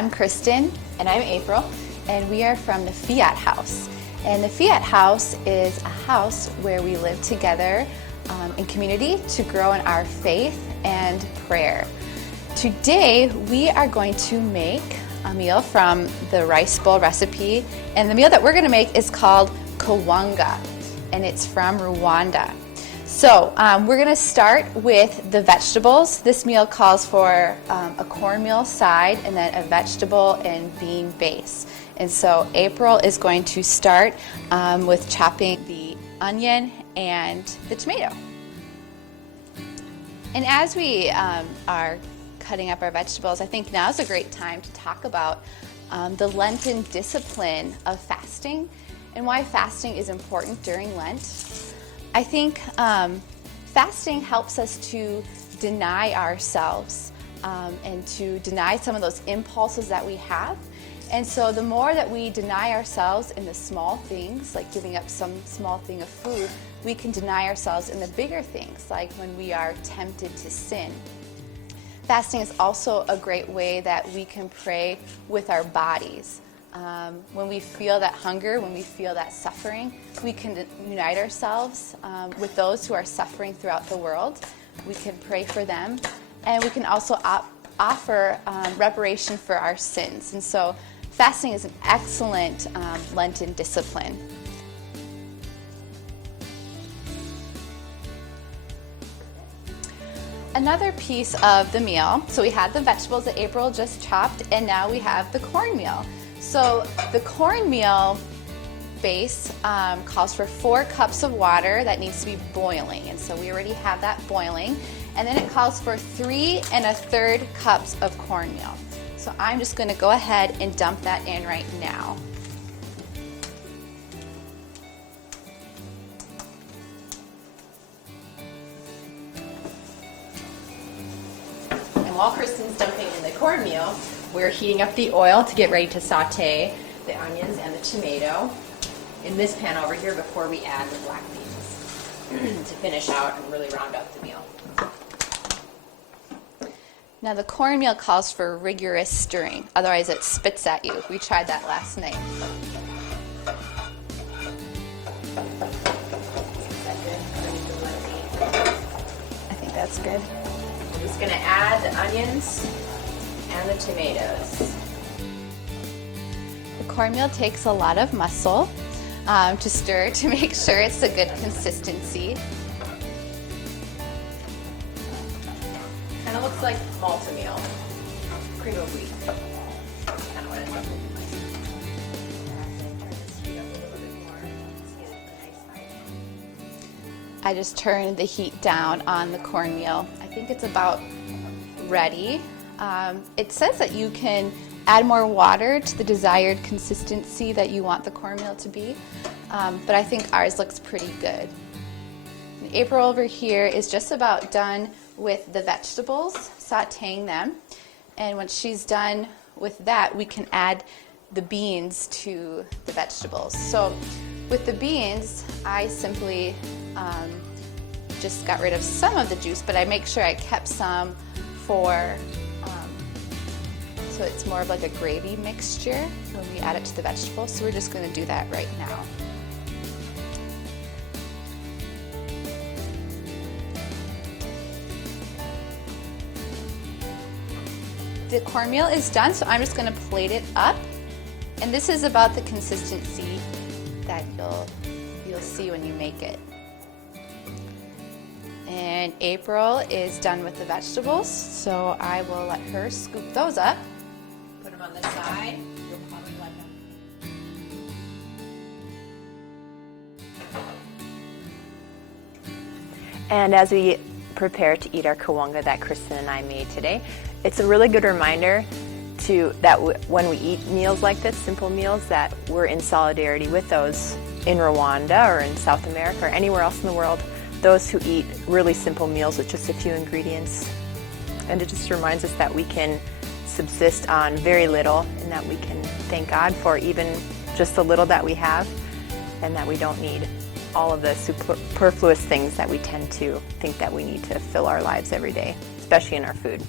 I'm Kristin. And I'm April. And we are from the Fiat House. And the Fiat House is a house where we live together in community to grow in our faith and prayer. Today we are going to make a meal from the rice bowl recipe, and the meal that we're going to make is called Kawunga, and it's from Rwanda. So we're going to start with the vegetables. This meal calls for a cornmeal side and then a vegetable and bean base. And so April is going to start with chopping the onion and the tomato. And as we are cutting up our vegetables, I think now is a great time to talk about the Lenten discipline of fasting and why fasting is important during Lent. I think fasting helps us to deny ourselves and to deny some of those impulses that we have. And so the more that we deny ourselves in the small things, like giving up some small thing of food, we can deny ourselves in the bigger things, like when we are tempted to sin. Fasting is also a great way that we can pray with our bodies. When we feel that hunger, when we feel that suffering, we can unite ourselves with those who are suffering throughout the world. We can pray for them, and we can also offer reparation for our sins. And so fasting is an excellent Lenten discipline. Another piece of the meal, so we had the vegetables that April just chopped, and now we have the cornmeal. So the cornmeal base calls for 4 cups of water that needs to be boiling, and so we already have that boiling. And then it calls for 3 1/3 cups of cornmeal. So I'm just going to go ahead and dump that in right now. And while Kristin's dumping in the cornmeal, we're heating up the oil to get ready to saute the onions and the tomato in this pan over here before we add the black beans to finish out and really round out the meal. Now the cornmeal calls for rigorous stirring, otherwise it spits at you. We tried that last night. I think that's good. We're just going to add the onions and the tomatoes. The cornmeal takes a lot of muscle to stir to make sure it's a good consistency. Kind of looks like malto-meal, cream of wheat. Kind of what it looks like. I just turned the heat down on the cornmeal. I think it's about ready. It says that you can add more water to the desired consistency that you want the cornmeal to be, but I think ours looks pretty good. And April over here is just about done with the vegetables, sauteing them, and once she's done with that, we can add the beans to the vegetables. So with the beans, I simply just got rid of some of the juice, but I make sure I kept some for so it's more of like a gravy mixture when we add it to the vegetables. So we're just going to do that right now. The cornmeal is done, so I'm just going to plate it up. And this is about the consistency that you'll see when you make it. And April is done with the vegetables, so I will let her scoop those up. Put them on the side. You'll probably like them. And as we prepare to eat our kawunga that Kristin and I made today, it's a really good reminder when we eat meals like this, simple meals, that we're in solidarity with those in Rwanda or in South America or anywhere else in the world, those who eat really simple meals with just a few ingredients. And it just reminds us that we can subsist on very little and that we can thank God for even just the little that we have, and that we don't need all of the superfluous things that we tend to think that we need to fill our lives every day, especially in our food.